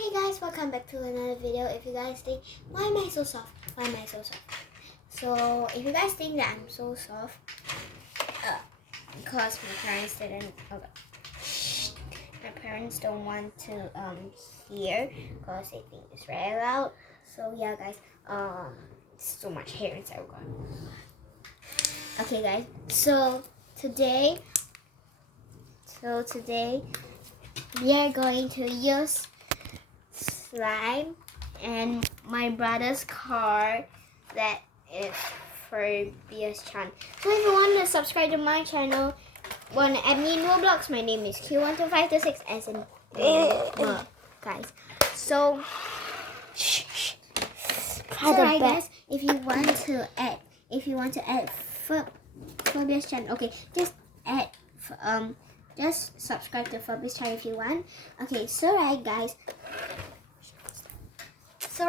Hey guys, welcome back to another video. If you guys think, why am I so soft? Why am I so soft? So, if you guys think that I'm so soft, because my parents didn't, my parents don't want to hear because they think it's very loud. So yeah, guys, so much hair inside. Okay, guys. So today we are going to use slime and my brother's car that is for BS Chan. So if you want to subscribe to my channel, want to add me in Roblox, my name is Q12526 as in guys. So alright guys, if you want to add Phobia's channel, okay, just add just subscribe to Phobia's channel if you want. Okay, so right guys. So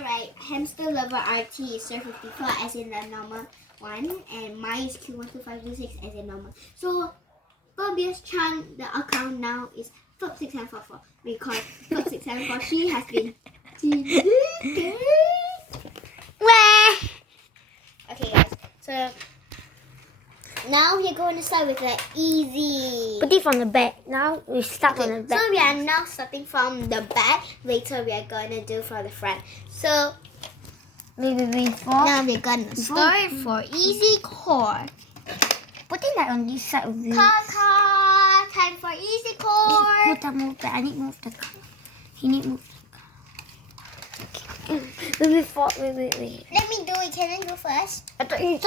right, Hamster Lover RT is Sir 54 as in the normal one, and mine is Q12526 as in normal. So Phobia's Chan, the account now is Fob6744 because Fob674 she has been okay guys, so now we're going to start with the easy. Put it from the back. Now we start from the back. So we are now starting from the back. Later we are going to do for the front. So now we're going to start for easy core. Put it like on this side of you. Car. Time for easy core. Move that. I need to move the car. He need to move the car. Wait. Let me do it. Can I go first? I thought you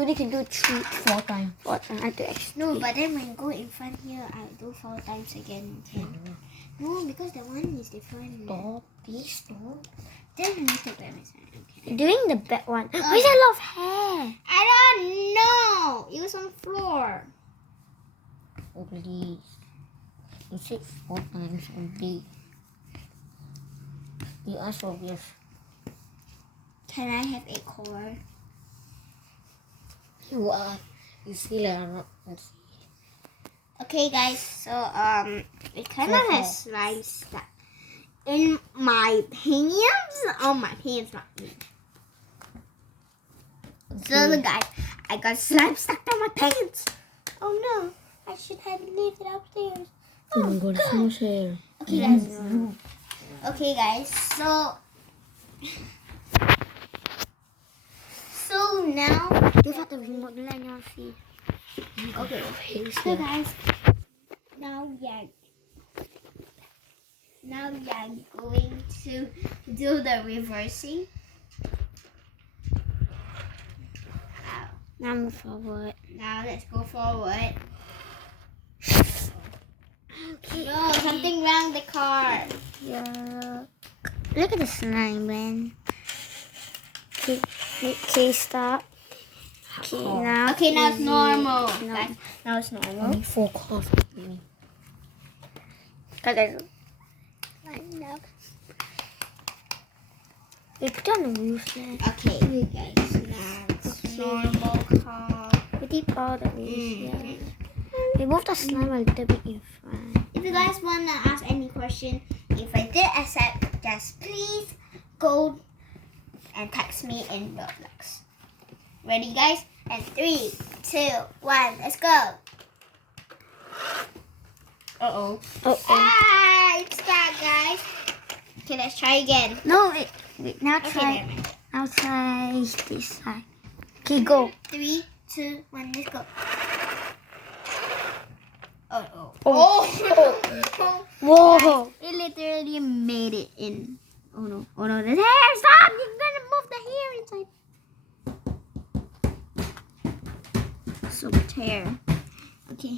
only can do 4 times. 4 times. I do extra. No, but then when I go in front here, I'll do 4 times again. No, because the one is different. Stop. Please stop. Then I take by my side. Okay. Doing the back one. Where's a lot of hair? I don't know. It was on the floor. Oh, please. You said 4 times only. You are so obvious. Can I have a core? You are. You see, Okay, guys. So it kind of has slime stuck in my pants. Oh, my pants, not me. So look, guys, I got slime stuck on my pants. Oh no, I should have left it upstairs. Oh God, so much hair. Okay, guys. Okay, guys. So now You have to remote the line on see. okay. So guys, now we are going to do the reversing. Now move forward. Now let's go forward. Okay. No, something wrong with the car. Yeah. Look at the slime, man. Okay, stop. Okay, now. Okay, now it's normal. No. Guys, now it's normal. Only 4 cars. You put on the wheels there. Okay, guys. Now it's normal car. Put it all the wheels there. We move the slime a little bit in front. If you guys want to ask any question, if I did accept, just please go and text me in Roblox. Ready, guys? And 3, 2, 1, let's go. Uh-oh. It's that, guys. Okay, let's try again. No, wait. Now Okay, try. then. Now try this side. Okay, go. 3, 2, 1, let's go. Uh-oh. Oh. Whoa. It literally made it in. Oh no, there's hair! Stop! You're gonna move the hair inside. So much hair. Okay.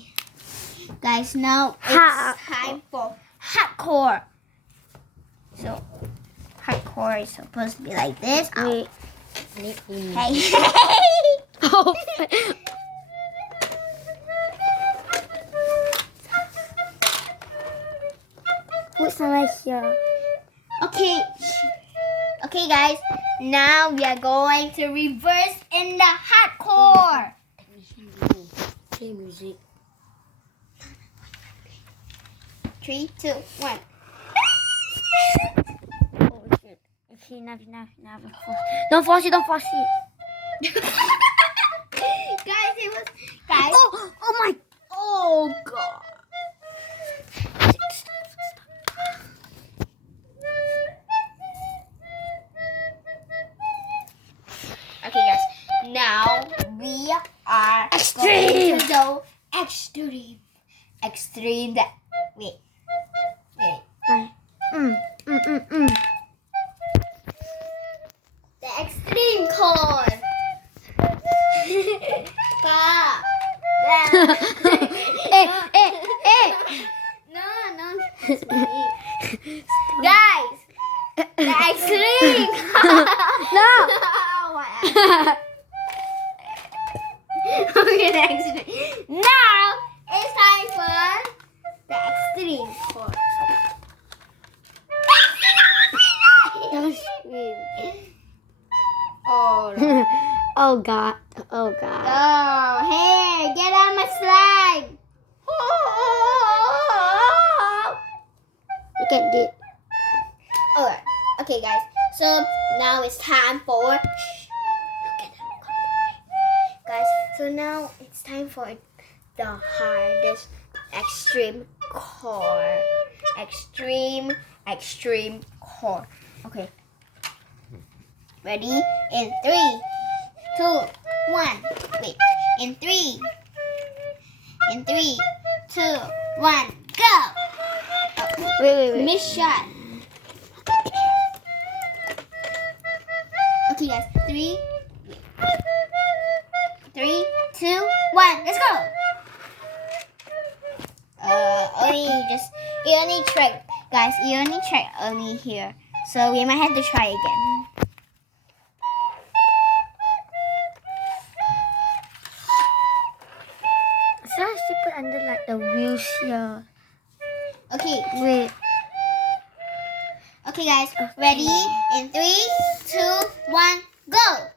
Guys, now it's time for hardcore. So, hardcore is supposed to be like this. Wait. Hey. Oh. Put some right here. Okay, guys. Now we are going to reverse in the hardcore. Play music. 3, 2, 1. Oh shit. Okay, enough. Don't force it. Guys, it was. Guys. Oh my. Oh god. Okay, guys. Now we are Extreme. going to go extreme. Extreme. That. Wait. The extreme cone. Stop. Hey. No. Guys. The extreme. No. Okay, the extreme. Now it's time for the extreme cone. Don't scream. Oh, no. Oh god. Oh, hey, get on my slide. Look at this. Alright, okay, guys. So now it's time for. Look at that. Guys, so now it's time for the hardest extreme core. Extreme core. Okay. Ready? In 3, 2, 1. Wait. In 3, 2, 1, go! Wait. Miss shot. Okay, guys. 3, 2, 1. Let's go. You only track, guys. You only track only here, so we might have to try again. So I should put under like the wheels here. Okay. Wait. Okay, guys. Ready? In 3, 2, 1, go.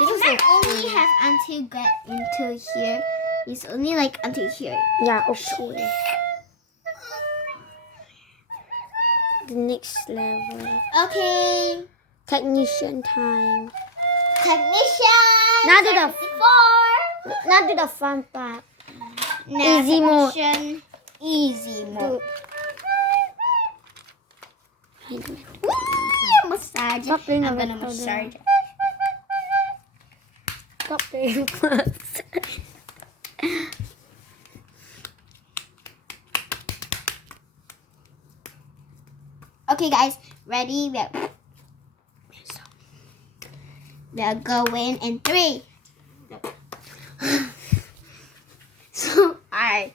This is I like only have until get into here. It's only like until here. yeah. Okay. The next level. Okay. Technician time. Technician. Now do the- 74. Now do the fun part. Now, Easy mode. technician, easy mode. Woo! Massage. Stop doing I'm the gonna recorder. massage. Stop playing first. Okay, guys, ready? We're going in 3. So I.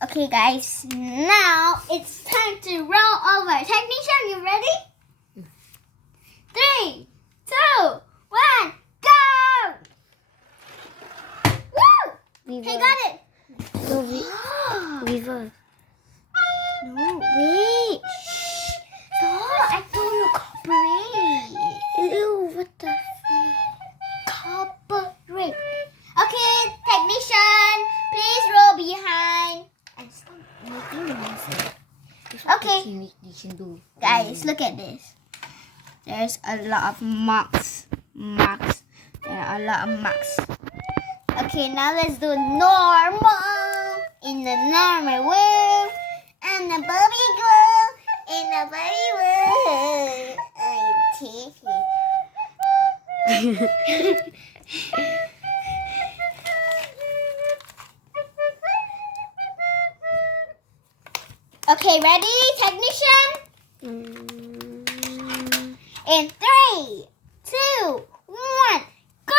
Okay, guys, now it's time to roll over. Technician, you ready? 3, 2, 1, go! Woo! Reverse. He got it. No, reverse. No, wait. Shh. Stop. I told you cooperate. Ew, what the Cooperate. Okay, technician, please roll behind. And stop making noises. Okay. Guys, look at this. There's a lot of marks. There are a lot of marks. Okay, now let's do normal. In the normal world. And the Barbie girl. In the Barbie world. I'm taking. Okay, ready, technician? In 3, 2, 1, go!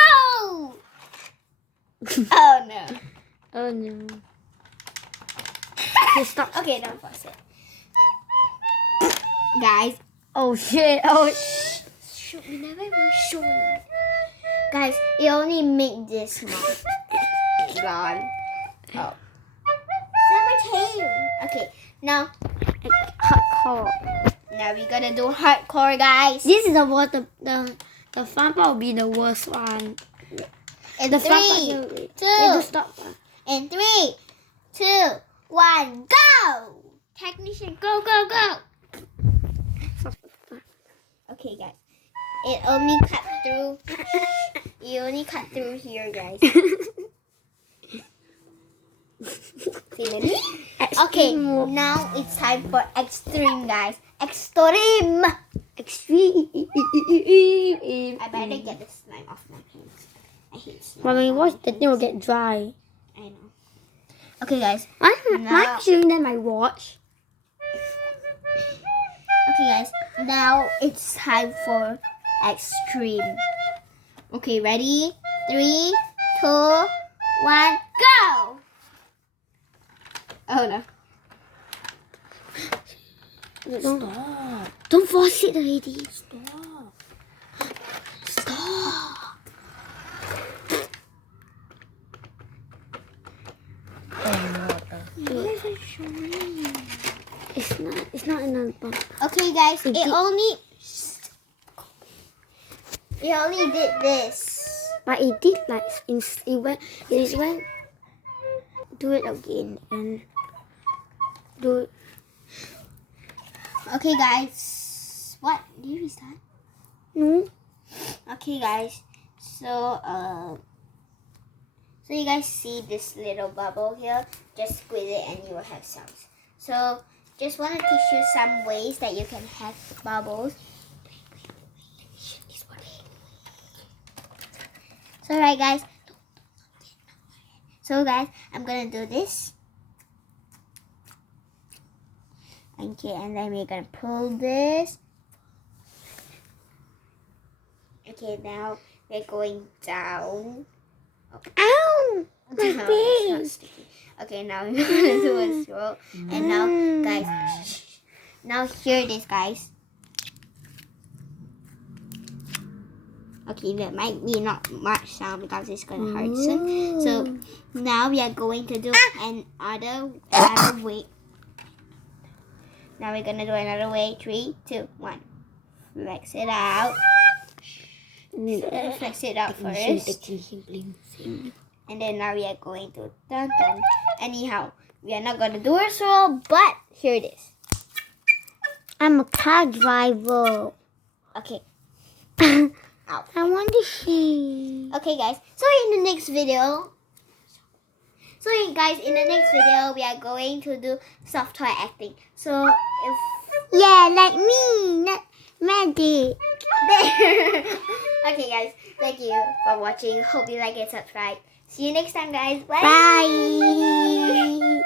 Oh no. Oh no. Okay, stop. Okay, don't force it. Guys. Oh shit. Oh Shoot, we never even shown it. Guys, it only made this much. Gone. Oh. Okay, now Hardcore. now we gotta do hardcore, guys. This is the worst. The fun part will be the worst one. In The fun part. 3, Wait, 2, just stop. in 3, 2, 1, go! Technician, go, go, go! Okay, guys. It only cut through. You only cut through here, guys. See, maybe? Okay, now it's time for extreme, guys. Extreme! Extreme. I better get the slime off my hands. I hate slime. When we watch, the thing will get dry. I know. Okay, guys. Why am I showing them my watch? Okay, guys. Now it's time for extreme. Okay, ready? 3, 2, 1, go! Oh no. Don't force it already. Stop. It's not enough. Okay, guys. It It did- only did this. But it did like it went. Do it again and do it. Okay, guys. What? Did you restart? No. Okay, guys. So you guys see this little bubble here? Just squeeze it and you will have sounds. So just want to teach you some ways that you can have bubbles. So right, guys. So guys, I'm gonna do this. Okay, and then we're gonna pull this. Okay, now we're going down. Ow! My Down. It's not face. sticky. Okay, now we're gonna do a swirl. And now, guys, now hear this, guys. Okay, that might be not much sound because it's gonna hurt soon. So now we are going to do another way. Now we're gonna do another way. 3, 2, 1. Flex it out. Flex it out first. And then now we are going to dun dun. Anyhow, we are not gonna do a swirl, but here it is. I'm a car driver. Okay. Ow. I want to see. Okay, guys. So in the next video, we are going to do soft toy acting. So if Yeah, like me, not Maddie. there. Okay, guys. Thank you for watching. Hope you like and subscribe. See you next time, guys. Bye. Bye.